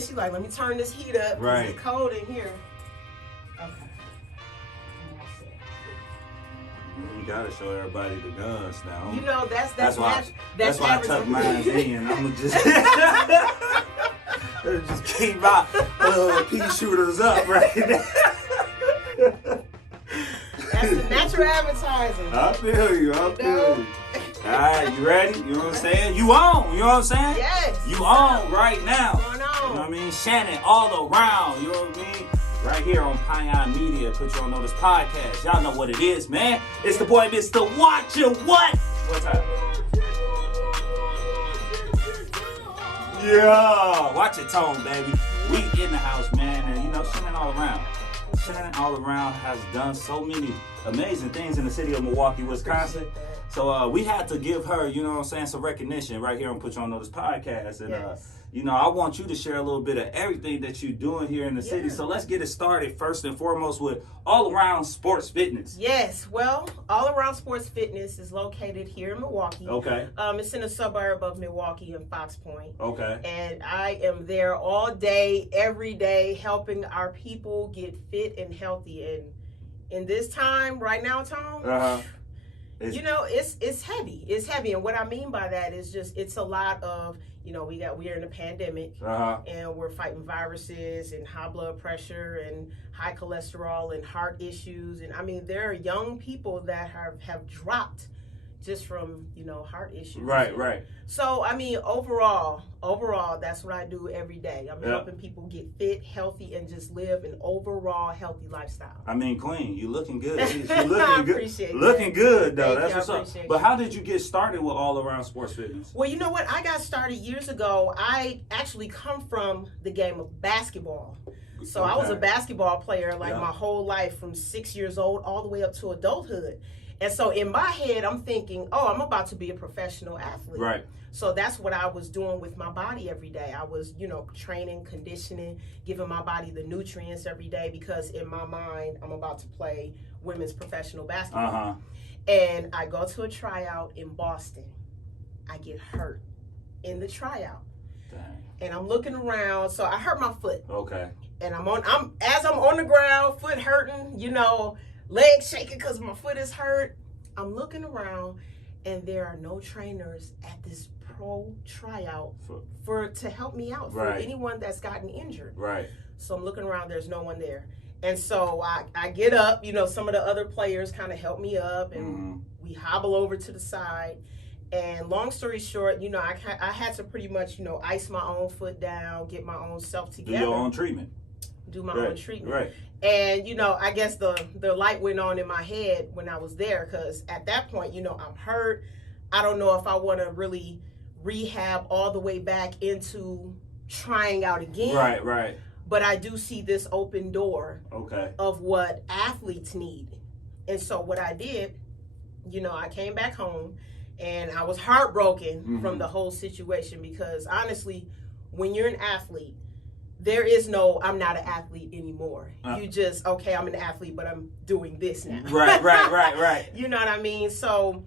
did. She like, let me turn this heat up. Right. It's cold in here. Okay. You gotta show everybody the guns now. You know, that's why I tuck mine in. I'ma just keep my pea shooters up right now. That's the natural advertising. I feel you. All right, you ready? You know what I'm saying? You on. You know what I'm saying? Yes. You on right now. Going on. You know what I mean? Shannon All Around. You know what I mean? Right here on P.Y.O.N Media, Put You On Notice podcast. Y'all know what it is, man. It's the boy, Mr. Watch Your What? What time? Yeah. Watch your tone, baby. We in the house, man. And you know, Shannon All Around. Shannon All Around has done so many amazing things in the city of Milwaukee, Wisconsin. So we had to give her, you know what I'm saying, some recognition right here on Put You On Notice podcast. And, you know, I want you to share a little bit of everything that you're doing here in the city. So let's get it started first and foremost with All Around Sports Fitness. Yes. Well, All Around Sports Fitness is located here in Milwaukee. Okay. It's in a suburb of Milwaukee in Fox Point. Okay. And I am there all day, every day, helping our people get fit and healtty. And in this time, right now, Tom, you know, it's heavy. It's heavy. And what I mean by that is just, it's a lot of, you know, we're in a pandemic and we're fighting viruses and high blood pressure and high cholesterol and heart issues. And I mean, there are young people that have dropped just from, you know, heart issues. Right. So, I mean, overall, that's what I do every day. I'm helping people get fit, healthy, and just live an overall healthy lifestyle. I mean, Queen, you looking good. You looking I good. appreciate looking good, though. Thank That's you, what's up. But how did you get started with All Around Sports Fitness? Well, you know what? I got started years ago. I actually come from the game of basketball. So I was a basketball player like my whole life, from 6 years old all the way up to adulthood. And so in my head, I'm thinking, oh, I'm about to be a professional athlete. Right. So that's what I was doing with my body every day. I was, you know, training, conditioning, giving my body the nutrients every day, because in my mind, I'm about to play women's professional basketball. And I go to a tryout in Boston. I get hurt in the tryout. Dang. And I'm looking around. So I hurt my foot. Okay. And I'm on the ground, foot hurting, you know, legs shaking because my foot is hurt. I'm looking around, and there are no trainers at this pro tryout to help me out, for anyone that's gotten injured. Right. So I'm looking around, there's no one there. And so I get up, you know, some of the other players kind of help me up, and we hobble over to the side. And long story short, you know, I had to pretty much, you know, ice my own foot down, get my own self together. Do your own treatment. Do my own treatment. Right. And, you know, I guess the light went on in my head when I was there, because at that point, you know, I'm hurt. I don't know if I want to really rehab all the way back into trying out again. Right. But I do see this open door of what athletes need. And so what I did, you know, I came back home, and I was heartbroken from the whole situation, because honestly, when you're an athlete, there is no, I'm not an athlete anymore. You just, okay, I'm an athlete, but I'm doing this now. Right. You know what I mean? So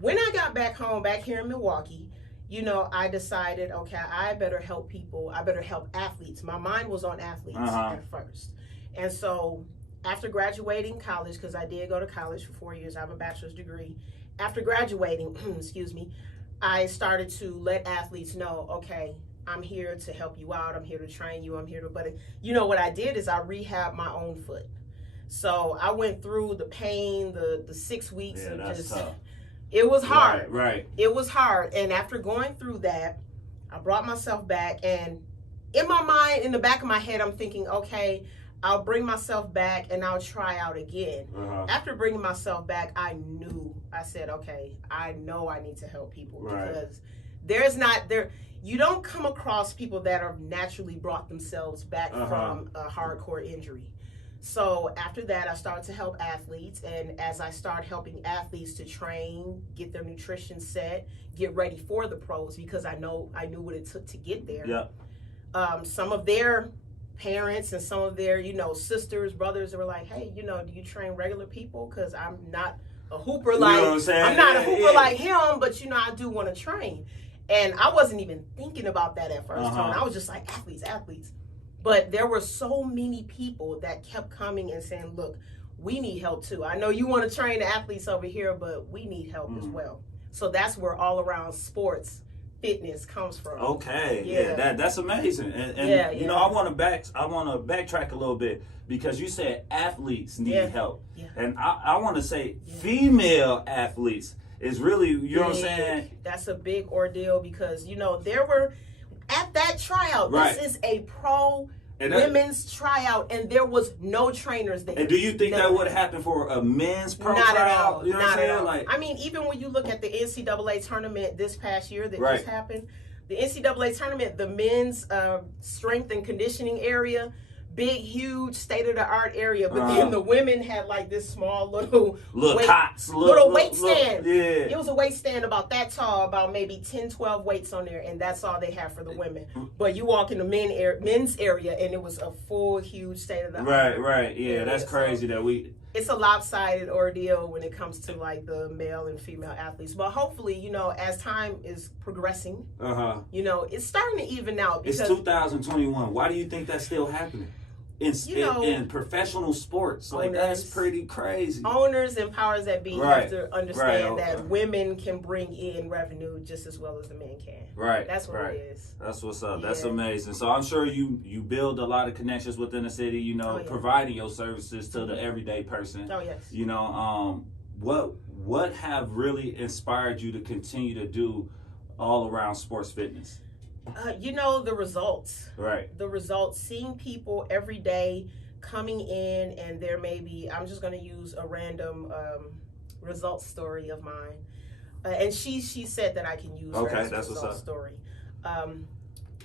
when I got back home, back here in Milwaukee, you know, I decided, okay, I better help people. I better help athletes. My mind was on athletes at first. And so after graduating college, because I did go to college for 4 years, I have a bachelor's degree. After graduating, I started to let athletes know, okay, I'm here to help you out. I'm here to train you. But you know what I did is I rehabbed my own foot. So I went through the pain, the 6 weeks, and just tough. It was hard. Right. It was hard. And after going through that, I brought myself back, and in my mind, in the back of my head, I'm thinking, okay, I'll bring myself back and I'll try out again. After bringing myself back, I said, okay, I know I need to help people, because you don't come across people that have naturally brought themselves back from a hardcore injury. So after that, I started to help athletes. And as I started helping athletes to train, get their nutrition set, get ready for the pros, because I knew what it took to get there. Some of their parents and some of their, you know, sisters, brothers were like, hey, you know, do you train regular people? Because I'm not a hooper like, I'm not a hooper like him, but, you know, I do want to train. And I wasn't even thinking about that at first, Tone. I was just like, athletes. But there were so many people that kept coming and saying, look, we need help too. I know you want to train the athletes over here, but we need help as well. So that's where all around sports fitness comes from. Okay, yeah, that's amazing. And you know, I want to backtrack a little bit because you said athletes need help, and I want to say female athletes is really, you know what I'm saying? That's a big ordeal because, you know, there were at that tryout. This is a pro women's tryout, and there was no trainers there. And do you think that would happen for a men's pro tryout? Not at all. You know what I'm saying? Like, I mean, even when you look at the NCAA tournament this past year that just happened, the NCAA tournament, the men's strength and conditioning area, big, huge, state-of-the-art area, but then the women had like this small little weight stand. It was a weight stand about that tall, about maybe 10, 12 weights on there, and that's all they have for the women. But you walk in the men's area, and it was a full, huge state-of-the-art. Right. Yeah, that's crazy that we... It's a lopsided ordeal when it comes to like the male and female athletes. But hopefully, you know, as time is progressing, you know, it's starting to even out. It's 2021. Why do you think that's still happening? In professional sports, like that's pretty crazy. Owners and powers that be have to understand that women can bring in revenue just as well as the men can. That's what it is. That's what's up. That's amazing. So I'm sure you build a lot of connections within the city, you know, providing your services to the everyday person. You know, what have really inspired you to continue to do all around sports fitness? You know, the results. The results, seeing people every day coming in, and there may be, I'm just going to use a random results story of mine. And she said that I can use her as a results story.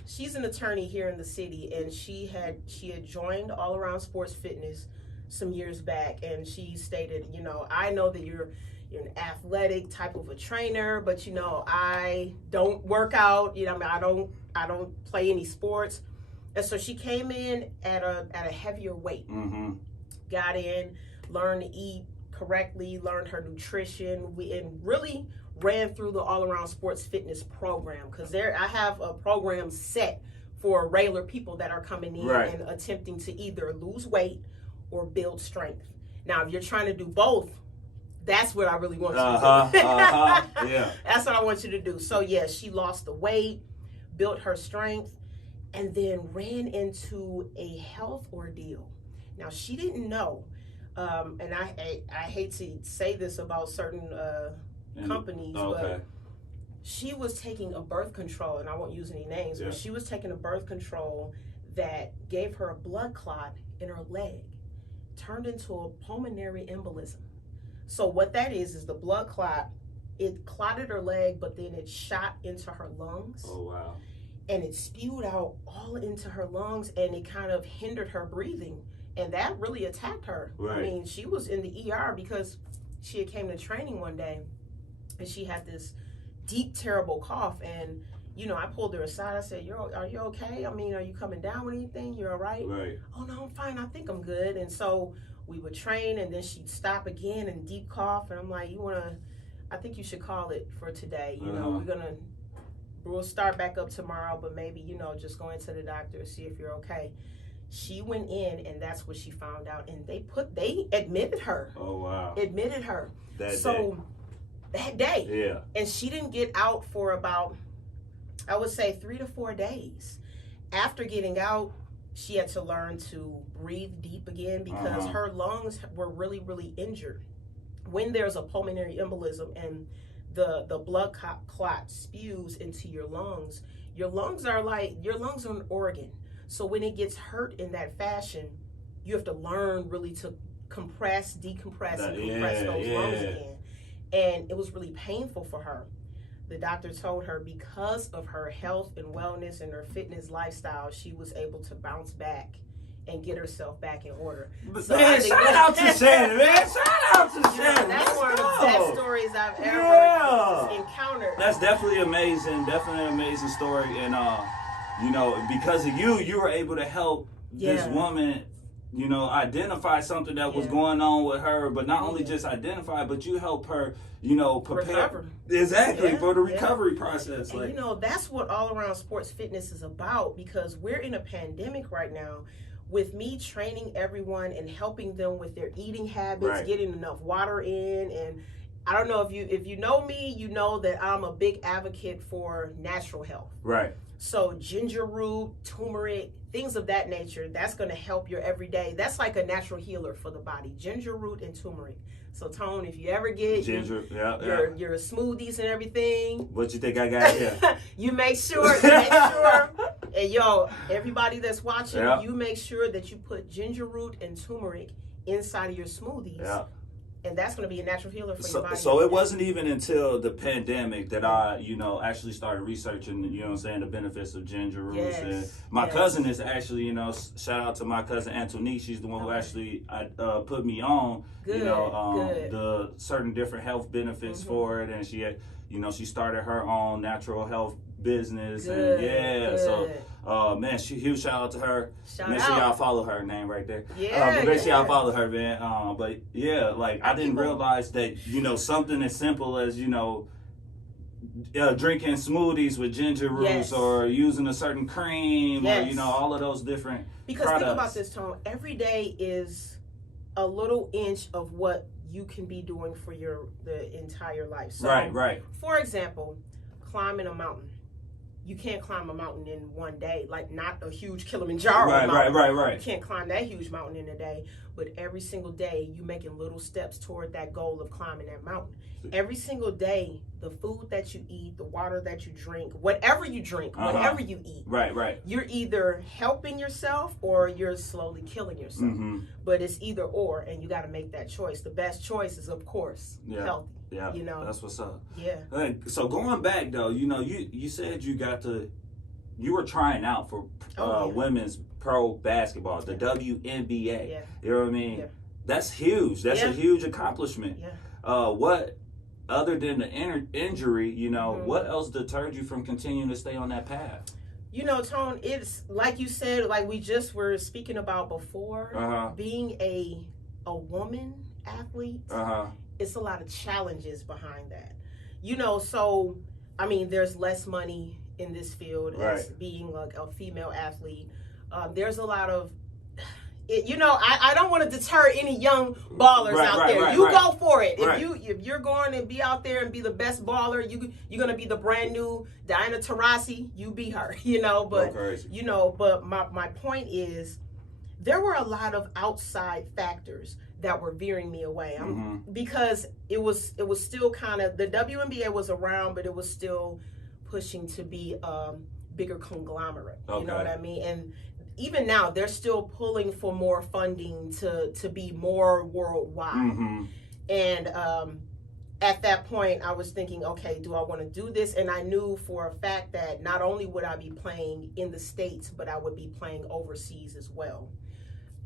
She's an attorney here in the city, and she had joined All Around Sports Fitness some years back, and she stated, you know, I know that you're an athletic type of a trainer, but you know, I don't work out, you know, I mean, I don't play any sports. And so she came in at a heavier weight, got in, learned to eat correctly, learned her nutrition, and really ran through the All Around Sports Fitness program, because I have a program set for regular people that are coming in and attempting to either lose weight or build strength. Now, if you're trying to do both, that's what I really want you to do. That's what I want you to do. So yeah, she lost the weight, built her strength, and then ran into a health ordeal. Now, she didn't know, and I hate to say this about certain companies, but she was taking a birth control, and I won't use any names, but she was taking a birth control that gave her a blood clot in her leg, turned into a pulmonary embolism. So what that is the blood clot, it clotted her leg, but then it shot into her lungs. Oh, wow. And it spewed out all into her lungs, and it kind of hindered her breathing. And that really attacked her. I mean, she was in the ER because she had came to training one day, and she had this deep, terrible cough. And, you know, I pulled her aside. I said, are you okay? I mean, are you coming down with anything? You're all right? Oh, no, I'm fine. I think I'm good. And so we would train, and then she'd stop again and deep cough. And I'm like, I think you should call it for today. You know, we'll start back up tomorrow, but maybe, you know, just go into the doctor, see if you're okay. She went in, and that's what she found out. And they admitted her. Oh, wow. Admitted her. That day. Yeah. And she didn't get out for about, I would say, 3 to 4 days. After getting out, she had to learn to breathe deep again because her lungs were really, really injured. When there's a pulmonary embolism and the blood clot spews into your lungs are an organ. So when it gets hurt in that fashion, you have to learn really to decompress, and compress those lungs again. And it was really painful for her. The doctor told her because of her health and wellness and her fitness lifestyle, she was able to bounce back and get herself back in order. So man, shout out to Shannon, man. Shout out to Shannon. That's one of the best stories I've ever encountered. That's definitely amazing. Definitely an amazing story. And, you know, because of you were able to help this woman you know, identify something that was going on with her, but not only just identify, but you help her, you know, prepare for the recovery process. And, you know, that's what All Around Sports Fitness is about, because we're in a pandemic right now. With me training everyone and helping them with their eating habits, getting enough water in, and I don't know if you know me, you know that I'm a big advocate for natural health. Right. So ginger root, turmeric, things of that nature, that's going to help your everyday. That's like a natural healer for the body. Ginger root and turmeric. So Tone, if you ever get ginger, your smoothies and everything, what you think I got here? you make sure, and yo, everybody that's watching, you make sure that you put ginger root and turmeric inside of your smoothies. Yeah. And that's going to be a natural healer for your body. So it wasn't even until the pandemic that I, you know, actually started researching, you know what I'm saying, the benefits of ginger roots. And my cousin is actually, you know, shout out to my cousin Antonique. She's the one who actually put me on, you know, the certain different health benefits for it. And she had, you know, she started her own natural health business. So man, huge shout out to her. Make sure y'all follow her name right there. Make sure y'all follow her, man. But yeah, like I didn't realize that, you know, something as simple as, you know, drinking smoothies with ginger roots or using a certain cream or, you know, all of those different products. Think about this, Tone. Every day is a little inch of what you can be doing for the entire life. So, right. For example, climbing a mountain. You can't climb a mountain in one day, like not a huge Kilimanjaro mountain. Right. You can't climb that huge mountain in a day, but every single day you making little steps toward that goal of climbing that mountain. Every single day, the food that you eat, the water that you drink, whatever you drink, whatever you eat, you're either helping yourself or you're slowly killing yourself. But it's either or, and you got to make that choice. The best choice is, of course, healthy. Yeah, you know, that's what's up. Yeah. So going back though, you know, you said you were trying out for women's pro basketball, the WNBA. Yeah. You know what I mean? Yeah. That's huge. That's a huge accomplishment. Yeah. What other than the injury, you know, what else deterred you from continuing to stay on that path? You know, Tone, it's like you said, like we just were speaking about before, being a woman athlete. It's a lot of challenges behind that. You know, so, I mean, there's less money in this field as being like a female athlete. There's a lot of, you know, I don't want to deter any young ballers out there. You go for it. If you're going to be out there and be the best baller, you're going to be the brand new Diana Taurasi, you be her, you know. But, you know, but my point is, there were a lot of outside factors that were veering me away because it was still kind of, the WNBA was around, but it was still pushing to be a bigger conglomerate. You know what I mean? And even now, they're still pulling for more funding to be more worldwide. And at that point, I was thinking, okay, do I want to do this? And I knew for a fact that not only would I be playing in the States, but I would be playing overseas as well.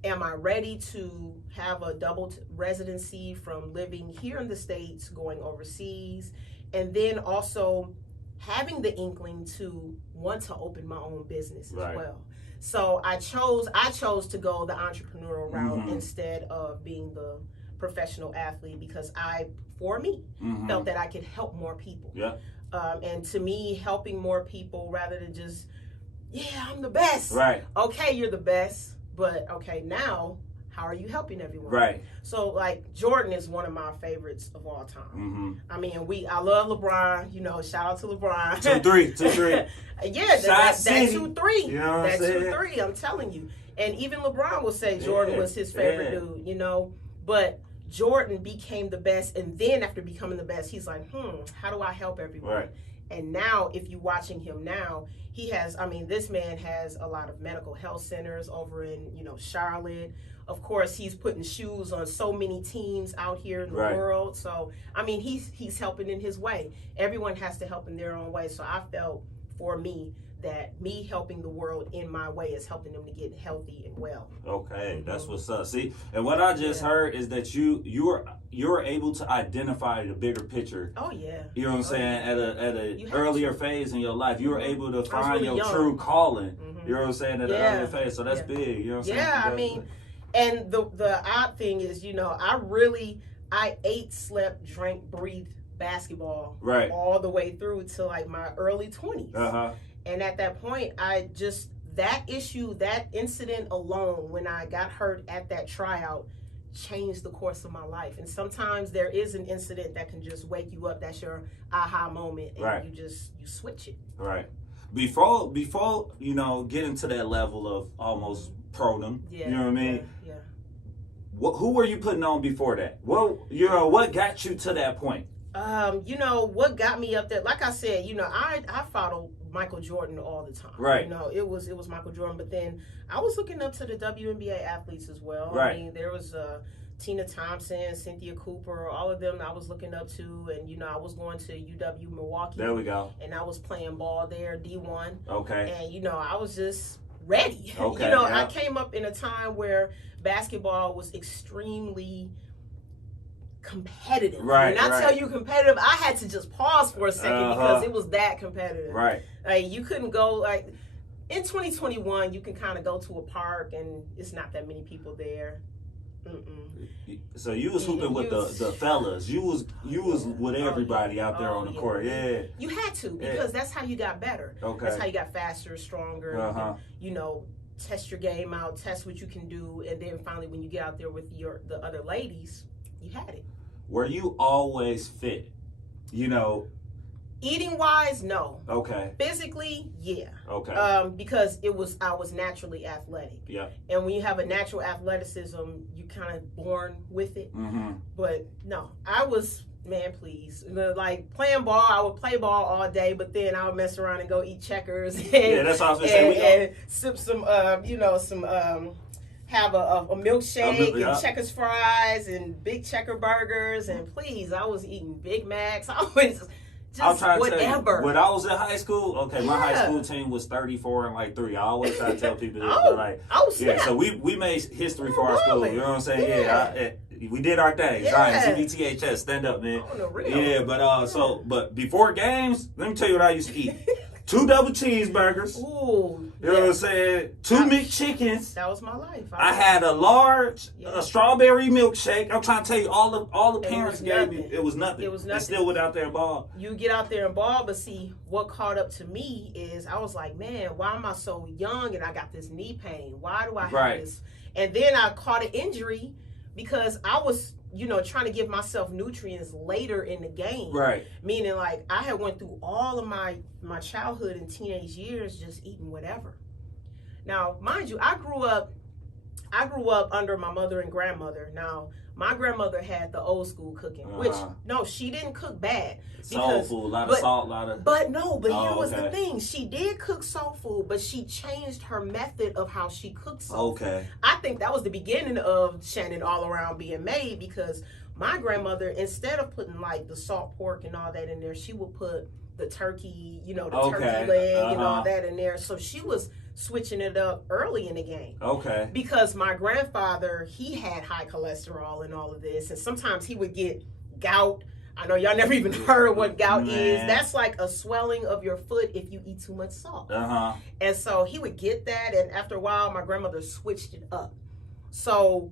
Am I ready to have a double residency from living here in the States, going overseas, and then also having the inkling to want to open my own business as well? So I chose to go the entrepreneurial route instead of being the professional athlete, because for me, felt that I could help more people. And to me, helping more people rather than just, I'm the best. Okay, you're the best. But okay, now how are you helping everyone? So like Jordan is one of my favorites of all time. I mean, I love LeBron. You know, shout out to LeBron. 2-3. Yeah, that 2-3. You know that 2-3. I'm telling you. And even LeBron will say Jordan was his favorite dude. You know, but Jordan became the best, and then after becoming the best, he's like, how do I help everyone? And now, if you're watching him now, this man has a lot of medical health centers over in, you know, Charlotte. Of course, he's putting shoes on so many teams out here in the world. So, I mean, he's helping in his way. Everyone has to help in their own way. So I felt, for me, that me helping the world in my way is helping them to get healthy and well. Okay, that's what's up. See, and what I just heard is that you're able to identify the bigger picture. Oh yeah. You know what I'm saying? At a earlier phase in your life, you were able to find your true calling. You know what I'm saying? At an earlier phase. So that's big. You know what I'm saying? I mean, And the odd thing is, I ate, slept, drank, breathed basketball all the way through to like my early 20s. And at that point, that incident alone, when I got hurt at that tryout, changed the course of my life. And sometimes there is an incident that can just wake you up. That's your aha moment, and you switch it. Right. Before get into that level of almost prodom, you know what I mean? Yeah. Who were you putting on before that? What got you to that point? What got me up there? Like I said, I followed Michael Jordan all the time. Right. It was Michael Jordan, but then I was looking up to the WNBA athletes as well. Right. I mean, there was Tina Thompson, Cynthia Cooper, all of them I was looking up to, and I was going to UW Milwaukee. There we go. And I was playing ball there, D1. Okay. And I was just ready. Okay. I came up in a time where basketball was extremely competitive. Right. When I tell you competitive, I had to just pause for a second because it was that competitive. Right. Like, you couldn't go in 2021. You can kind of go to a park and it's not that many people there. So you was hooping with the fellas. You was with everybody out there on the court. Yeah. You had to, because that's how you got better. Okay. That's how you got faster, stronger. You can, test your game out, test what you can do, and then finally when you get out there with the other ladies, you had it. Were you always fit? Eating wise, no. Okay. Physically, yeah. Okay. Because I was naturally athletic. Yeah. And when you have a natural athleticism, you kind of born with it. But no, I was, man, please. Like, playing ball, I would play ball all day, but then I would mess around and go eat checkers. And, that's what I was gonna say. And sip some, have a milkshake and Checkers fries and big checker burgers. And please, I was eating Big Macs. I was just whatever. When I was in high school, my high school team was 34-3. I always try to tell people this, so we made history for our school. You know what I'm saying? Yeah. We did our thing. CBTHS, stand up, man. Yeah, but before games, let me tell you what I used to eat. 2 double cheeseburgers. Ooh. You know what I'm saying? 2 McChickens. That was my life. I had a large strawberry milkshake. I'm trying to tell you, all the parents gave me. It was nothing. I still went out there and ball. You get out there and ball, but see, what caught up to me is I was like, man, why am I so young and I got this knee pain? Why do I have this? And then I caught an injury because I was, trying to give myself nutrients later in the game. Right. Meaning, like, I had went through all of my childhood and teenage years just eating whatever. Now, mind you, I grew up under my mother and grandmother. Now, my grandmother had the old school cooking, which, no, she didn't cook bad. Soul food, a lot of salt, a lot of... But here was the thing. She did cook soul food, but she changed her method of how she cooked soul food. I think that was the beginning of Shannon All Around being made, because my grandmother, instead of putting, like, the salt pork and all that in there, she would put the turkey, turkey leg and all that in there. So she was switching it up early in the game. Okay. Because my grandfather, he had high cholesterol and all of this, and sometimes he would get gout. I know y'all never even heard what gout is. That's like a swelling of your foot if you eat too much salt. And so he would get that, and after a while, my grandmother switched it up. So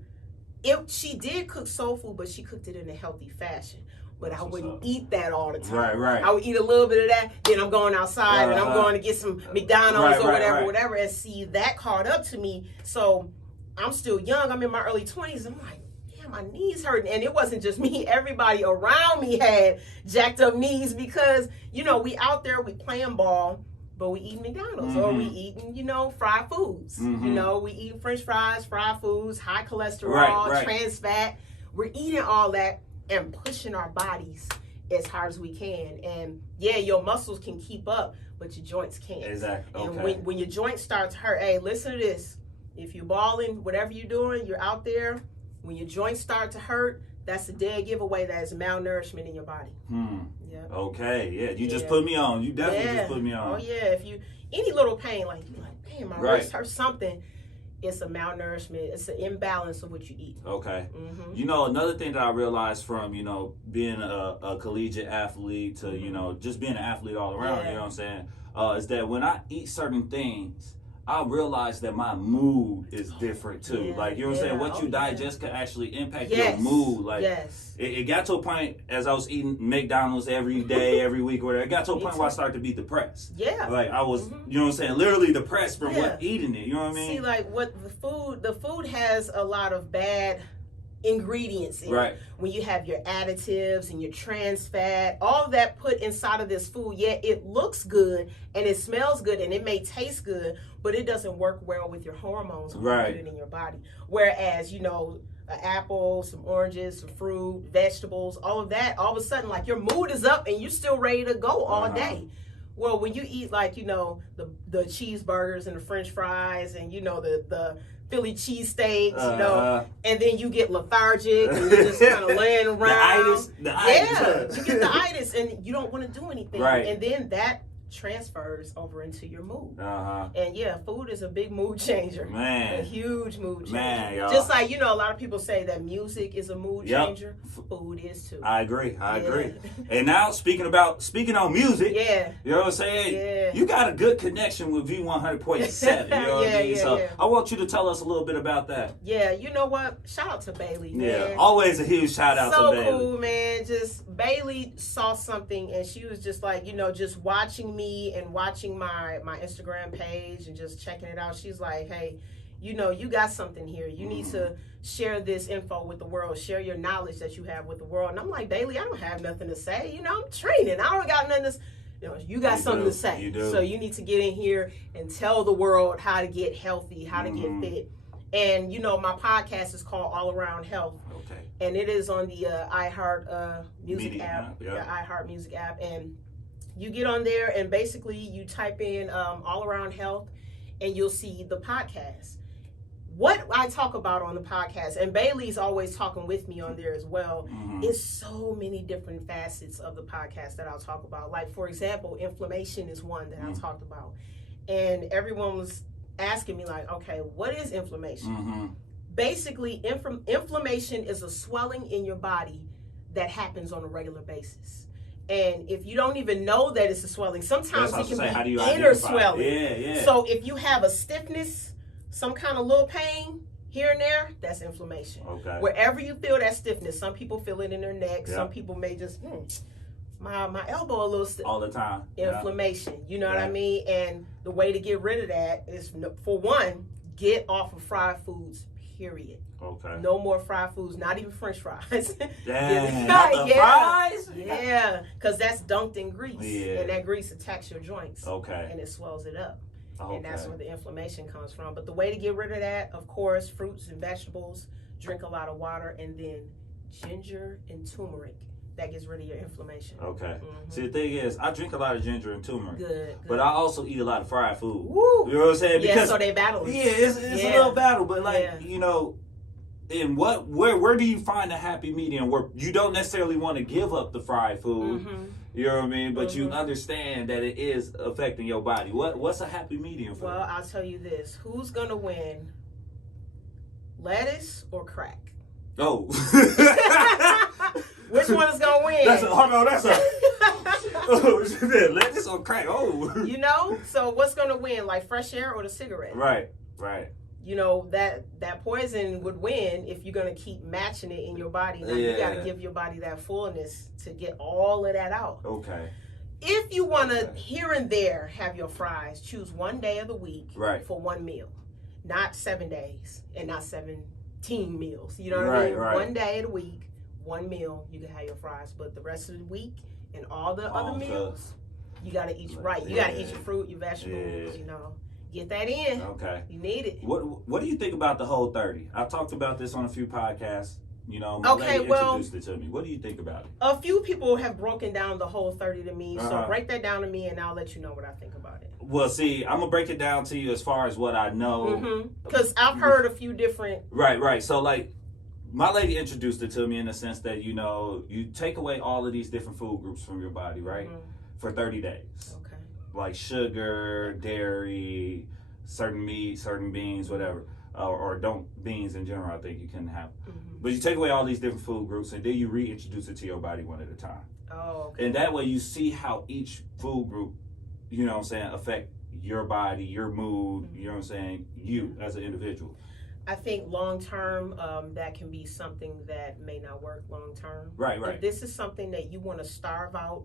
she did cook soul food, but she cooked it in a healthy fashion. But I wouldn't eat that all the time. Right. I would eat a little bit of that, then I'm going outside and I'm going to get some McDonald's or whatever. And see, that caught up to me. So I'm still young. I'm in my early 20s. I'm like, damn, my knees hurting. And it wasn't just me. Everybody around me had jacked up knees because, we out there, we playing ball, but we eating McDonald's or we eating, fried foods. We eating French fries, fried foods, high cholesterol, trans fat. We're eating all that and pushing our bodies as hard as we can. And your muscles can keep up, but your joints can't. Exactly. And when your joints start to hurt, hey, listen to this. If you're balling, whatever you're doing, you're out there, when your joints start to hurt, that's a dead giveaway that is malnourishment in your body. Okay, you just put me on. You definitely just put me on. Oh yeah, if you, any little pain, like you're like, damn, my wrist hurts something, it's a malnourishment. It's an imbalance of what you eat. Okay. Another thing that I realized from, being a collegiate athlete to, just being an athlete all around, you know what I'm saying, is that when I eat certain things, I realized that my mood is different too. Yeah, like, you know what I'm saying? What you digest can actually impact your mood. Like, it got to a point as I was eating McDonald's every day, every week, or whatever. It got to a point where I started to be depressed. Yeah. Like, I was, you know what I'm saying, literally depressed from eating it. You know what I mean? See, like, what the food has a lot of bad ingredients in it. When you have your additives and your trans fat, all of that put inside of this food, yet it looks good and it smells good and it may taste good, but it doesn't work well with your hormones when you put it in your body. Whereas, you know, an apple, some oranges, some fruit, vegetables, all of that, all of a sudden, like, your mood is up and you're still ready to go all day. Well, when you eat, like, you know, the cheeseburgers and the French fries and, you know, the Philly cheesesteaks, you know, and then you get lethargic and you're just kind of laying around. The itis. You get the itis and you don't want to do anything. And then that transfers over into your mood. And yeah, food is a big mood changer. Man. A huge mood changer. Man, y'all. Just like, you know, a lot of people say that music is a mood changer. Food is too. I agree. And now, speaking on music, you know what I'm saying? You got a good connection with V100.7. You know what I mean? So I want you to tell us a little bit about that. Yeah, you know what? Shout out to Bailey, man. Yeah, always a huge shout out to Bailey. So cool, man. Just Bailey saw something and she was just like, you know, just watching me and watching my Instagram page and just checking it out. She's like, hey, you know, you got something here. You need to share this info with the world. Share your knowledge that you have with the world. And I'm like, Bailey, I don't have nothing to say. You know, I'm training. I don't got nothing to say. You know, you got something to say. You do. So you need to get in here and tell the world how to get healthy, how to get fit. And, you know, my podcast is called All Around Health. Okay. And it is on the iHeart Music Media app. The iHeart Music app. And you get on there and basically you type in All Around Health and you'll see the podcast. What I talk about on the podcast, and Bailey's always talking with me on there as well, is so many different facets of the podcast that I'll talk about. Like, for example, inflammation is one that I talked about. And everyone was asking me, like, okay, what is inflammation? Basically, inflammation is a swelling in your body that happens on a regular basis. And if you don't even know that it's a swelling, sometimes it can be inner swelling. So if you have a stiffness, some kind of little pain here and there, that's inflammation. Wherever you feel that stiffness, some people feel it in their neck. Some people may just, my elbow a little stiff. All the time. Inflammation. You know what I mean? And the way to get rid of that is, for one, get off of fried foods, period. No more fried foods, not even French fries. Not the fries? Yeah, because that's dunked in grease. And that grease attacks your joints. And it swells it up. And that's where the inflammation comes from. But the way to get rid of that, of course, fruits and vegetables, drink a lot of water, and then ginger and turmeric. That gets rid of your inflammation. See, the thing is, I drink a lot of ginger and turmeric. Good. But I also eat a lot of fried food. Woo. You know what I'm saying? Because, so they battle. It's a little battle. But, like, you know, and where do you find a happy medium where you don't necessarily want to give up the fried food? You know what I mean? But you understand that it is affecting your body. What's a happy medium for you? Well, I'll tell you this. Who's going to win? Lettuce or crack? Oh. Which one is going to win? Lettuce or crack? Oh. You know? So what's going to win? Like fresh air or the cigarette? Right. You know, that poison would win if you're going to keep matching it in your body. Now, you got to give your body that fullness to get all of that out. If you want to, here and there, have your fries, choose one day of the week for one meal. Not 7 days and not 17 meals. You know what I mean? One day of the week, one meal, you can have your fries. But the rest of the week and all the other meals, you got to eat right. You got to eat your fruit, your vegetables, you know. Get that in. You need it. What do you think about the Whole 30? I've talked about this on a few podcasts. You know, my lady introduced it to me. What do you think about it? A few people have broken down the Whole 30 to me, so break that down to me and I'll let you know what I think about it. Well, see, I'm going to break it down to you as far as what I know. Because I've heard a few different... Right. So, like, my lady introduced it to me in the sense that, you know, you take away all of these different food groups from your body, right? For 30 days. Like sugar, dairy, certain meat, certain beans, whatever, or don't beans in general. I think you can have, but you take away all these different food groups and then you reintroduce it to your body one at a time. And that way you see how each food group, you know what I'm saying, affect your body, your mood, you know what I'm saying, you as an individual? I think long term, that can be something that may not work long term. Right. If this is something that you want to starve out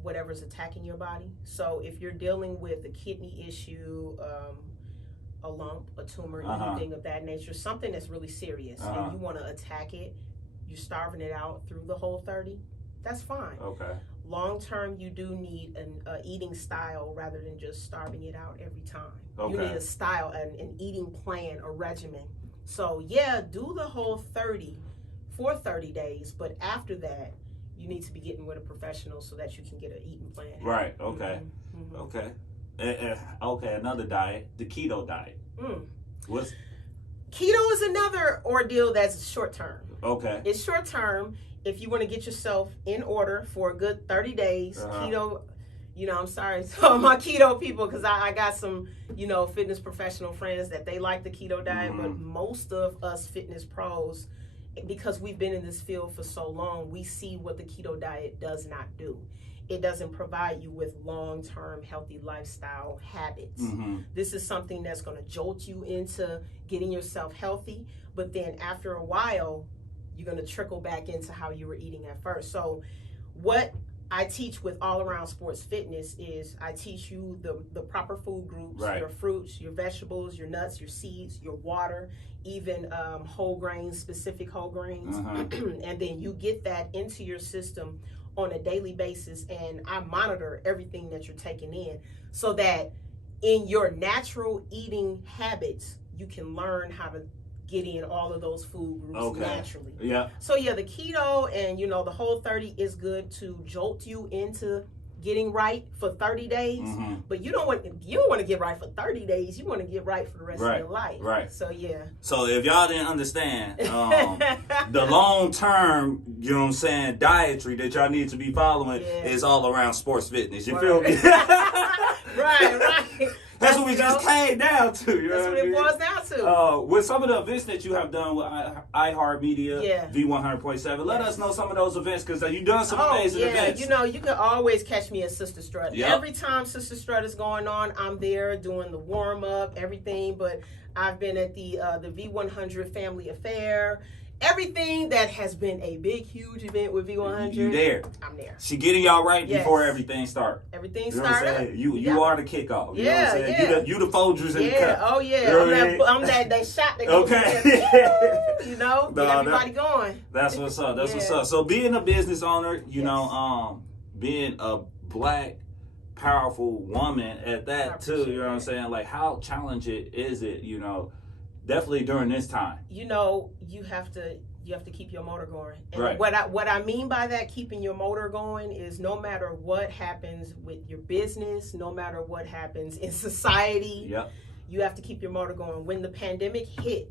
whatever's attacking your body. So if you're dealing with a kidney issue, a lump, a tumor, anything of that nature, something that's really serious, and you want to attack it, you're starving it out through the whole 30, that's fine. Okay. Long term, you do need an eating style rather than just starving it out every time. Okay. You need a style, an eating plan, a regimen. So yeah, do the whole 30 for 30 days, but after that, you need to be getting with a professional so that you can get an eating plan. Right. Okay. Okay. Okay. Another diet, the keto diet. What's keto is another ordeal that's short term. Okay. It's short term. If you want to get yourself in order for a good 30 days, keto, I'm sorry to my keto people, because I got some, fitness professional friends that they like the keto diet, but most of us fitness pros, because we've been in this field for so long, we see what the keto diet does not do. It doesn't provide you with long-term healthy lifestyle habits. This is something that's going to jolt you into getting yourself healthy, but then after a while, you're going to trickle back into how you were eating at first. So what I teach with All Around Sports Fitness is I teach you the proper food groups, your fruits, your vegetables, your nuts, your seeds, your water, even whole grains, specific whole grains. And then you get that into your system on a daily basis, and I monitor everything that you're taking in so that in your natural eating habits, you can learn how to get in all of those food groups naturally. Yeah. So yeah, the keto and the whole 30 is good to jolt you into getting right for 30 days. But you don't want to get right for 30 days. You want to get right for the rest of your life. Right. So yeah. So if y'all didn't understand, the long term, dietary that y'all need to be following is All Around Sports Fitness. You feel me? Right. That's what we just came down to. That's what it boils down to. With some of the events that you have done with iHeart Media, V100.7, let us know some of those events, because you've done some amazing events. You can always catch me at Sister Strut. Every time Sister Strut is going on, I'm there doing the warm up, everything. But I've been at the V100 Family Affair. Everything that has been a big, huge event with V100. You there. I'm there. She getting y'all right before everything starts. Everything started. You are the kickoff. You know what I'm saying? You the Folgers in the cup. Oh, yeah. I'm that shot that goes get everybody going. That's what's up. That's what's up. So being a business owner, being a black, powerful woman at that too, you know what I'm saying? Like, how challenging is it, definitely during this time? You have to keep your motor going. And what I mean by that, keeping your motor going, is no matter what happens with your business, no matter what happens in society, you have to keep your motor going. When the pandemic hit,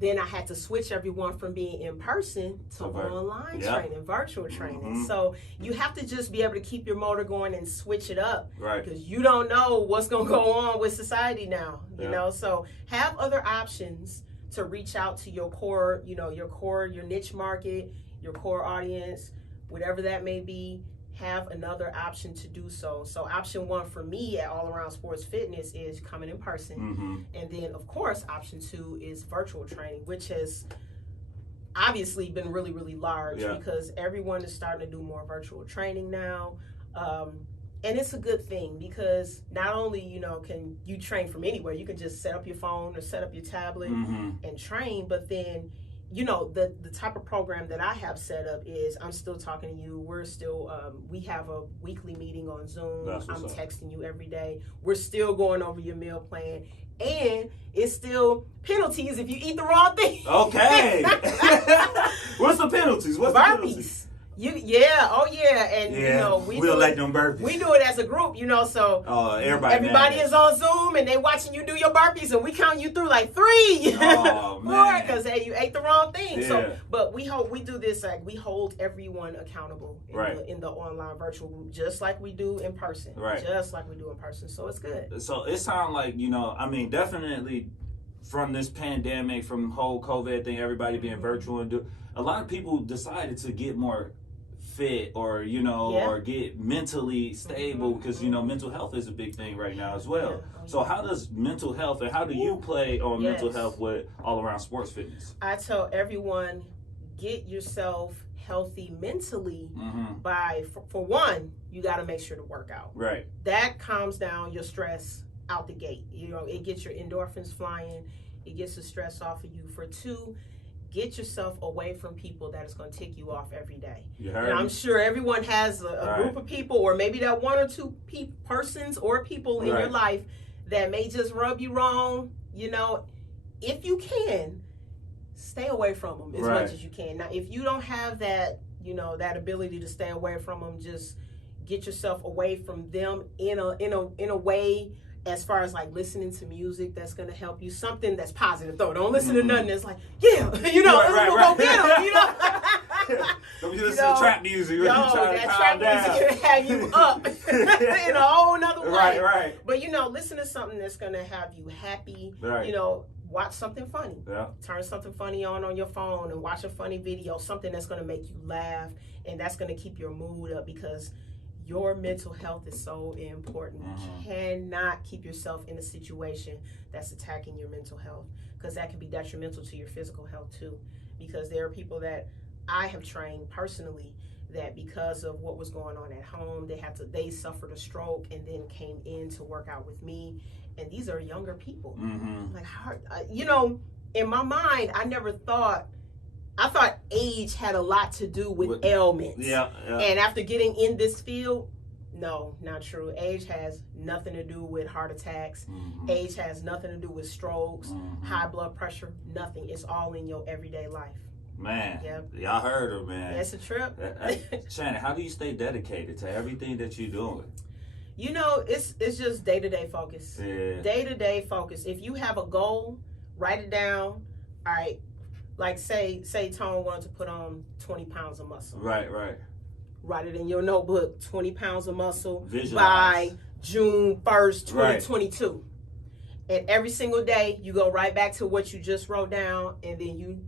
then I had to switch everyone from being in person to online training, virtual training. So you have to just be able to keep your motor going and switch it up, because you don't know what's going to go on with society now, you know. So have other options to reach out to your core, your niche market, your core audience, whatever that may be. Have another option to do so. So option one for me at All Around Sports Fitness is coming in person. And then, of course, option two is virtual training, which has obviously been really, really large because everyone is starting to do more virtual training now. And it's a good thing, because not only, can you train from anywhere, you can just set up your phone or set up your tablet and train, but then the type of program that I have set up is I'm still talking to you. We're still, we have a weekly meeting on Zoom. I'm texting you every day. We're still going over your meal plan. And it's still penalties if you eat the wrong thing. Okay. What's the penalties? What's burpees. The penalties? And we don't like them burpees. We do it as a group, so everybody is on Zoom and they watching you do your burpees, and we count you through like 3, 4, because you ate the wrong thing. So, but we do this, like, we hold everyone accountable in the online virtual group, just like we do in person, So it's good. So it sounds like definitely from this pandemic, from the whole COVID thing, everybody being virtual, and a lot of people decided to get more fit or, you know, or get mentally stable because, you know, mental health is a big thing right now as well. So how does mental health and how do you play on mental health with All Around Sports Fitness? I tell everyone, get yourself healthy mentally by, for one, you got to make sure to work out. Right. That calms down your stress out the gate. You know, it gets your endorphins flying. It gets the stress off of you. For two, get yourself away from people that is going to tick you off every day. You heard and I'm me? sure everyone has a group of people, or maybe that one or two persons or people in your life that may just rub you wrong. You know, if you can, stay away from them as much as you can. Now, if you don't have that, you know, that ability to stay away from them, just get yourself away from them in a way. As far as like listening to music that's gonna help you, something that's positive though. Don't listen to nothing that's like, you know, go get them, you know. Don't be listening to trap music. That trap music can have you up in a whole nother way. Right. But you know, listen to something that's gonna have you happy. You know, watch something funny. Turn something funny on your phone and watch a funny video. Something that's gonna make you laugh and that's gonna keep your mood up because your mental health is so important. You cannot keep yourself in a situation that's attacking your mental health because that can be detrimental to your physical health too. Because there are people that I have trained personally that because of what was going on at home, they suffered a stroke and then came in to work out with me. And these are younger people. Like, you know, in my mind, I thought age had a lot to do with ailments. And after getting in this field, no, not true. Age has nothing to do with heart attacks. Age has nothing to do with strokes, high blood pressure, nothing. It's all in your everyday life. Man, y'all heard her, man. That's a trip. Shannon, how do you stay dedicated to everything that you're doing? You know, it's just day-to-day focus. Day-to-day focus. If you have a goal, write it down. All right. Like say Tone wanted to put on 20 pounds of muscle. Right. Write it in your notebook, 20 pounds of muscle by June 1st, 2022. And every single day you go right back to what you just wrote down and then you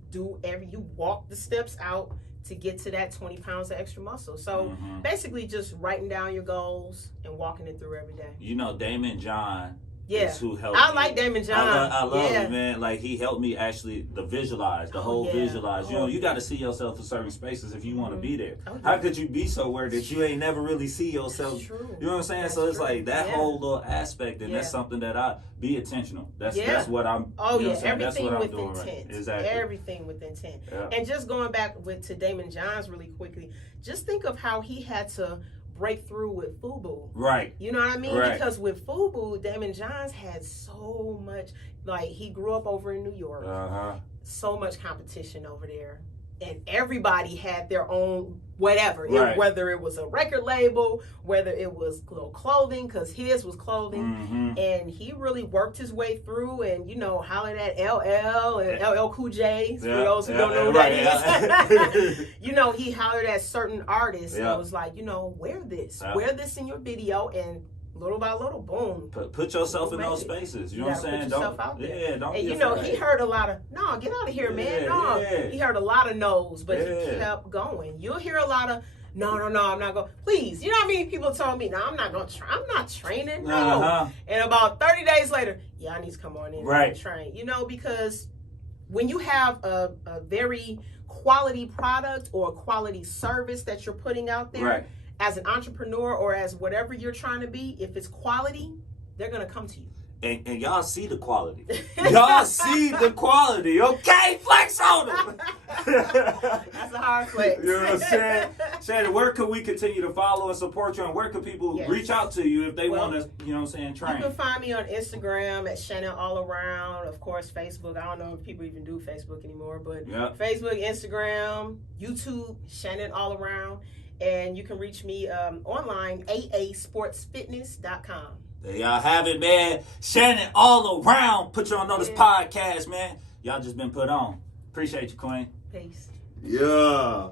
walk the steps out to get to that 20 pounds of extra muscle. So basically just writing down your goals and walking it through every day. You know, Damon John is who helped I me. like Damon John. I love him, man. Like, he helped me actually visualize, the whole visualize. You know, you got to see yourself in certain spaces if you want to be there. How could you be so aware that you ain't never really see yourself? You know what I'm saying? So it's like that whole little aspect, and that's something that I be intentional. That's what I'm. Everything that's what I'm with doing intent. Right. Exactly. Everything with intent. And just going back to Damon Johns really quickly, just think of how he had to break through with FUBU. Right. You know what I mean? Because with FUBU, Damon Johns had so much, like, he grew up over in New York. So much competition over there. And everybody had their own whatever. Whether it was a record label, whether it was little clothing, because his was clothing. And he really worked his way through and, you know, hollered at LL and LL Cool J, for those who don't know who that is. You know, he hollered at certain artists and was like, you know, wear this in your video, and little by little, boom. Put yourself in those spaces. You know what I'm saying? Put yourself out there. Don't and you know, he heard a lot of, no, get out of here, man. No. He heard a lot of no's, but he kept going. You'll hear a lot of, no, I'm not going. Please, you know how many people told me, no, I'm not going to try. I'm not training. No. And about 30 days later, I need to come on in and train. You know, because when you have a very quality product or a quality service that you're putting out there, as an entrepreneur or as whatever you're trying to be, if it's quality, they're going to come to you. And y'all see the quality. Y'all see the quality, okay? Flex on them. That's a hard flex. You know what I'm saying? Shannon, where could we continue to follow and support you, and where could people reach out to you if they want to, you know what I'm saying, train? You can find me on Instagram at Shannon All Around. Of course, Facebook. I don't know if people even do Facebook anymore, but Facebook, Instagram, YouTube, Shannon All Around. And you can reach me online, aasportsfitness.com. There y'all have it, man. Shannon All Around. Put you on this podcast, man. Y'all just been put on. Appreciate you, Queen. Peace. Yeah.